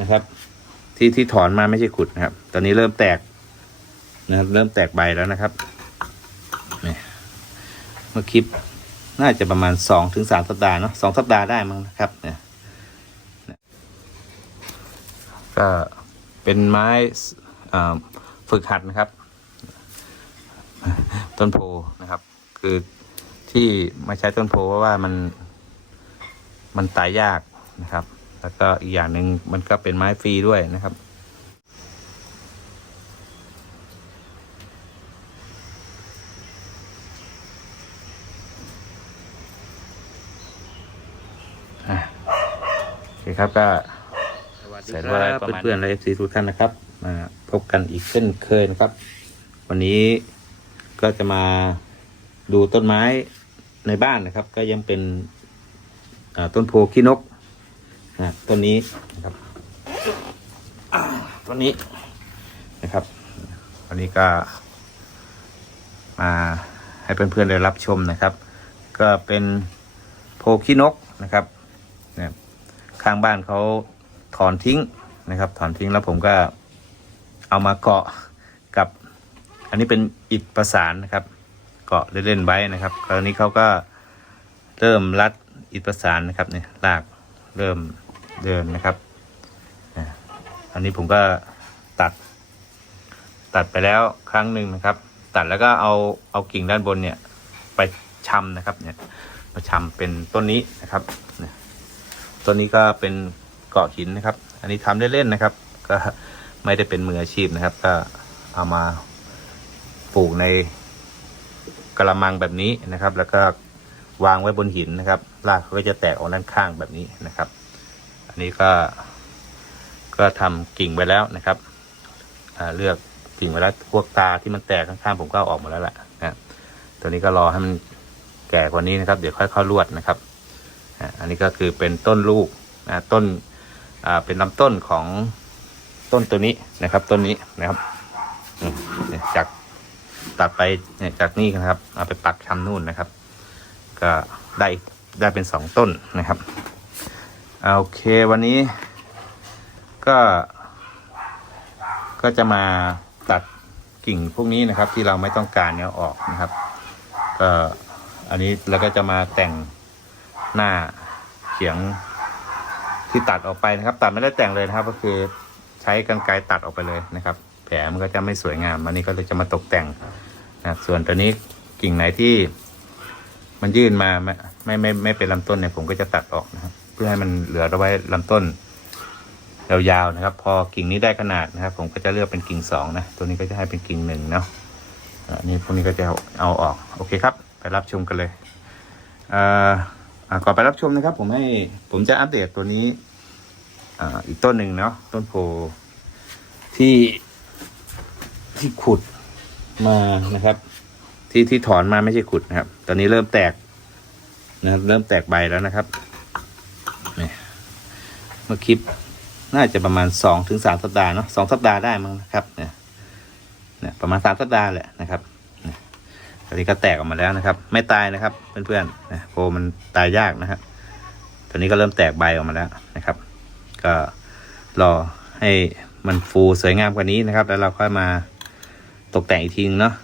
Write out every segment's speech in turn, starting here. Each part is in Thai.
นะครับ ที่ที่ถอนมาไม่ใช่ขุดนะครับ ตอนนี้เริ่มแตกนะครับ เริ่มแตกใบแล้วนะครับเมื่อคลิปน่าจะประมาณสองถึงสามสัปดาห์เนาะสองสัปดาห์ได้มั้งนะครับเนี่ยก็เป็นไม้ฝึกหัดนะครับ ต้นโพนะครับ คือที่มาใช้ต้นโพเพราะว่ามันมันตายยากนะครับ แล้วก็อีกอย่างหนึ่งมันก็เป็นไม้ฟรีด้วยนะครับ อะโอเคครับก็เสร็จแล้วเพื่อนๆและเอฟซีทุกท่านนะครับมาพบกันอีกเช่นเคยนะครับ วันนี้ก็จะมาดูต้นไม้ในบ้านนะครับ ก็ยังเป็นอ่าต้นโพขี้นก นะต้นนี้นะครับต้นนี้นะครับวันนี้ก็มาให้เพื่อนๆได้รับชมนะครับ ก็เป็นโพขี้นกนะครับนี่ยข้างบ้านเขาถอนทิ้งนะครับ ถอนทิ้งแล้วผมก็เอามาเกาะกับ อันนี้เป็นอิฐประสานนะครับ เกาะเล่นๆไว้นะครับ คราวนี้เขาก็เริ่มรัดอิฐประสานนะครับเนี่ยลากเริ่ม เดินนะครับ อันนี้ผมก็ตัด ตัดไปแล้วครั้งหนึ่งนะครับ ตัดแล้วก็เอาเอากิ่งด้านบนเนี่ย ไปชำนะครับเนี่ยมาชำเป็นต้นนี้นะครับเนี่ยต้นนี้ก็เป็นเกาะหินนะครับ อันนี้ทำเล่นๆนะครับ ก็ไม่ได้เป็นมืออาชีพนะครับ ก็เอามาปลูกในกระมังแบบนี้นะครับ แล้วก็วางไว้บนหินนะครับรากก็จะแตกออกด้านข้างแบบนี้นะครับ อันนี้ก็ ก็ทำกิ่งไปแล้วนะครับเลือกกิ่งไว้แล้วพวกตาที่มันแตกข้างๆผมก็ออกหมดแล้วแหละนะตัวนี้ก็รอให้มันแก่กว่านี้นะครับ เดี๋ยวค่อยเข้าลวดนะครับอันนี้ก็คือเป็นต้นลูกต้นเป็นลำต้นของต้นตัวนี้นะครับ ต้นนี้นะครับจากตัดไปจากนี่นะครับ เอาไปปักชำนู่นนะครับ ก็ได้ได้เป็นสองต้นนะครับ โอเควันนี้ ก็ ก็จะมาตัดกิ่งพวกนี้นะครับ ที่เราไม่ต้องการเนี่ยออกนะครับ ก็อันนี้เราก็จะมาแต่งหน้าเขียงที่ตัดออกไปนะครับ ตัดไม่ได้แต่งเลยนะครับ ก็คือใช้กรรไกรตัดออกไปเลยนะครับ แผลมันก็จะไม่สวยงามอันนี้ก็เลยจะมาตกแต่งนะส่วนตัวนี้กิ่งไหนที่มันยื่นมาไม่ไม่ไม่ไม่เป็นลำต้นเนี่ยผมก็จะตัดออกนะครับ พื่อให้มันเหลือเอาไว้ลำต้นยาวๆนะครับ พอกิ่งนี้ได้ขนาดนะครับ ผมก็จะเลือกเป็นกิ่งสองนะ ตัวนี้ก็จะให้เป็นกิ่งหนึ่งเนาะอันนี้พวกนี้ก็จะเอาออก โอเคครับ ไปรับชมกันเลยเอ่อาก่อนไปรับชมนะครับ ผมให้ผมจะอัปเดตตัวนี้อ่าอีกต้นหนึ่งเนาะต้นโพที่ที่ขุดมานะครับ ที่ที่ถอนมาไม่ใช่ขุดนะครับ ตอนนี้เริ่มแตกนะครับ เริ่มแตกใบแล้วนะครับ มื่อคลิปน่าจะประมาณสองถึงสามสัปดาห์เนาะสองสัปดาห์ได้มั้งนะครับเนี่ยเนี่ยประมาณสามสัปดาห์แหละนะครับเนี่ยตอนนี้ก็แตกออกมาแล้วนะครับ ไม่ตายนะครับเพื่อนๆนะโพมันตายยากนะครับตอนนี้ก็เริ่มแตกใบออกมาแล้วนะครับ ก็รอให้มันฟูสวยงามกว่านี้นะครับ แล้วเราค่อยมาตกแต่งอีกทีนึงเนาะ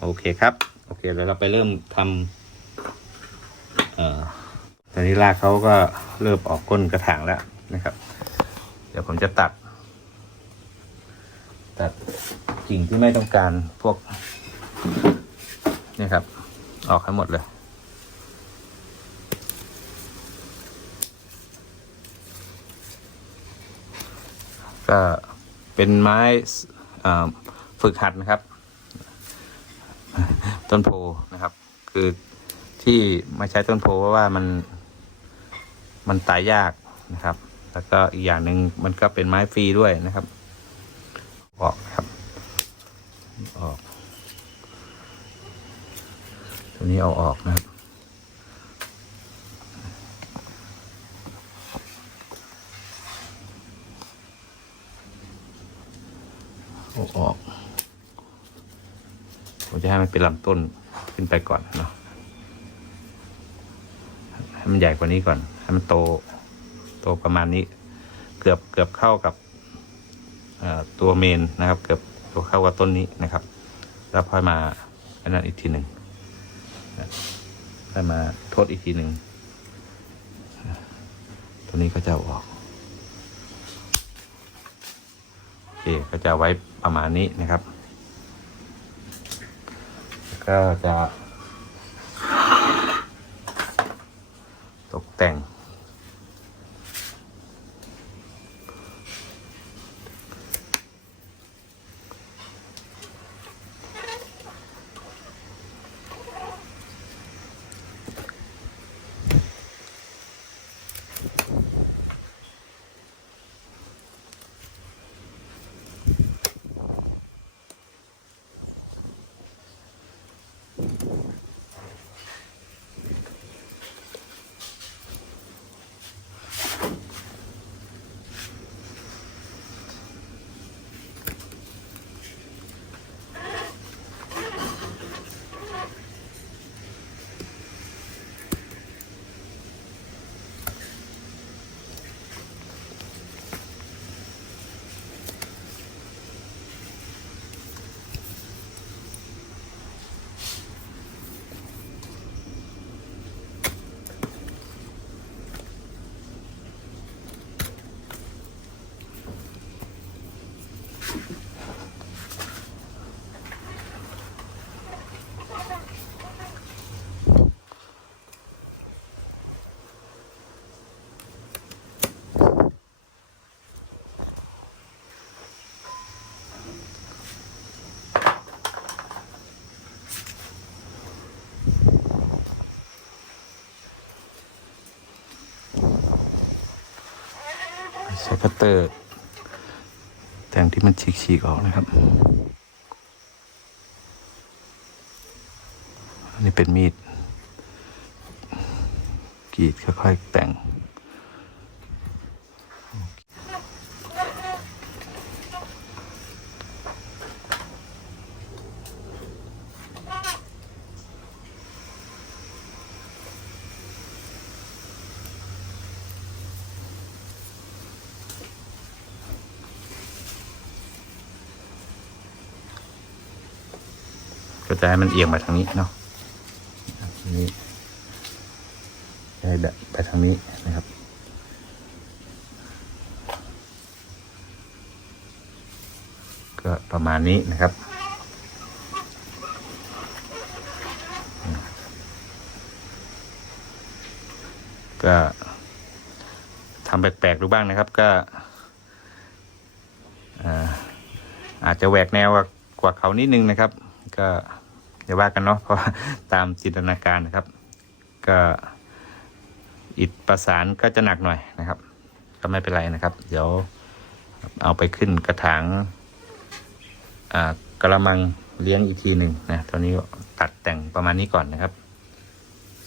โอเคครับ โอเคเดี๋ยวเราไปเริ่มทำเอ่อตอนนี้รากเขาก็เริ่มออกก้นกระถางแล้ว นะครับ เดี๋ยวผมจะตัด ตัดกิ่งที่ไม่ต้องการพวกนี่ครับ ออกให้หมดเลย ก็เป็นไม้ฝึกหัดนะครับ ต้นโพนะครับ คือที่ไมาใช้ต้นโพเพราะว่ามันมันตายยากนะครับ แล้วก็อีกอย่างหนึ่งมันก็เป็นไม้ฟรีด้วยนะครับ ออกครับออกตัวนี้เอาออกนะครับเอาออกผมจะให้มันเป็นลำต้นขึ้นไปก่อนเนาะให้มันใหญ่กว่านี้ก่อน ให้มันโต โตประมาณนี้คกือบเกือบเข้ากับตัวเมนนะครับ เกือบตัวเข้ากับต้นนี้นะครับ แล้วค่อยมาอันนั้นอีกทีหนึ่งนะค่อยมาโทษอีกทีหนึ่งตัวนี้ก็จะอออกโอเคก็จะไว้ประมาณนี้นะครับ ก็จะตกแต่ง ช้คัตเตอร์แต่งที่มันฉีกๆออกนะครับ อันนี้เป็นมีดกรีดค่อยๆแต่ง จะให้มันเอียงมาทางนี้เนาะนนี้ให้ไปทางนี้นะครับ ก็ประมาณนี้นะครับก็ทำแปลกๆดูบ้างนะครับ ก็อ่าอาจจะแหวกแนวกว่าเขานิดนึงนะครับ ก็ อย่าว่ากันเนาะเพราะตามจินตนาการนะครับ ก็อิฐประสานก็จะหนักหน่อยนะครับ ก็ไม่เป็นไรนะครับ เดี๋ยวเอาไปขึ้นกระถางกระมังเลี้ยงอีกทีหนึ่งนะตอนนี้ตัดแต่งประมาณนี้ก่อนนะครับ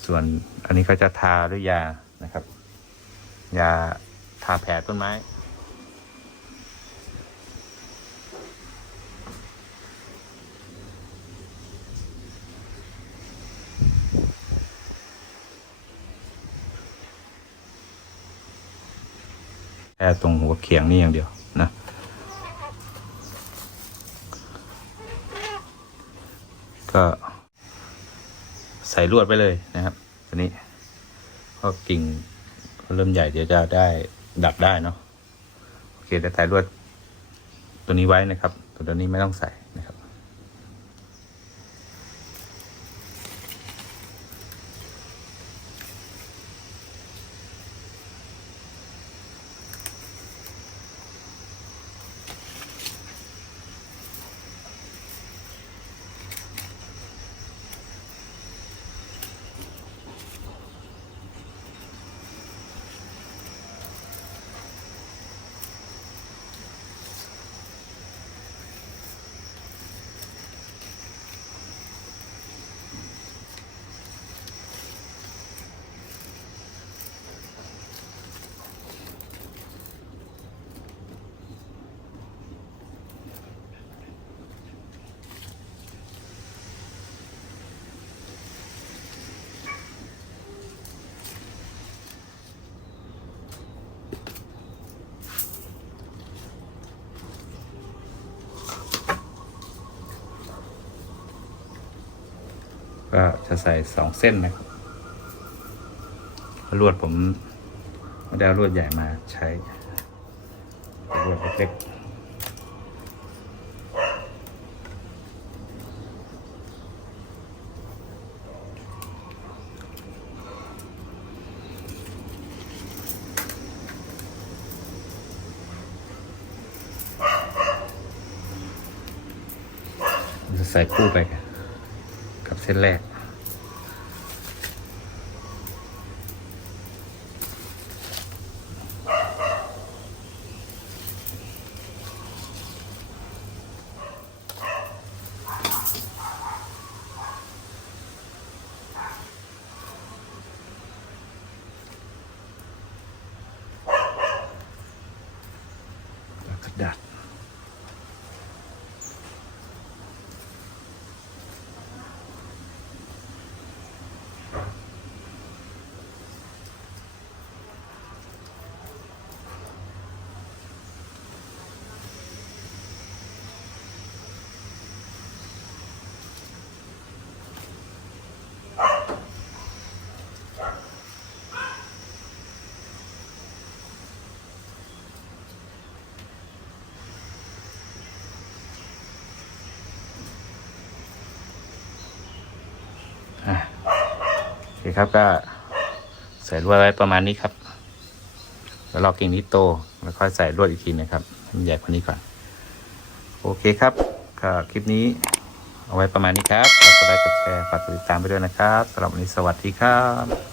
ส่วนอันนี้ก็จะทาด้วยยานะครับ ยาทาแผลต้นไม้ แค่ตรงหัวเขียงนี่อย่างเดียวนะ ก็ใส่ลวดไปเลยนะครับตัวนี้ก็กิ่งเริ่มใหญ่เดี๋ยวจะได้ดัดได้เนาะโอเคแต่ใส่ลวดตัวนี้ไว้นะครับ ตัวนี้ไม่ต้องใส่ ก็จะใส่สองเส้นนะครับลวดผมไม่ได้ลวดใหญ่มาใช้ลวดเล็กๆจะใส่คู่ไปกับ เส้นแรก คครับก็ใส่ลวดไว้ประมาณนี้ครับ แล้วรอกิ่งนี้โตแล้วค่อยใส่ลวดอีกทีนะครับให้มันใหญ่กว่านี้ก่อน โอเคครับก็คลิปนี้เอาไว้ประมาณนี้ครับฝากกดไลค์กดแชร์ฝากกดติดตามไปด้วยนะครับสำหรับวันนี้สวัสดีครับ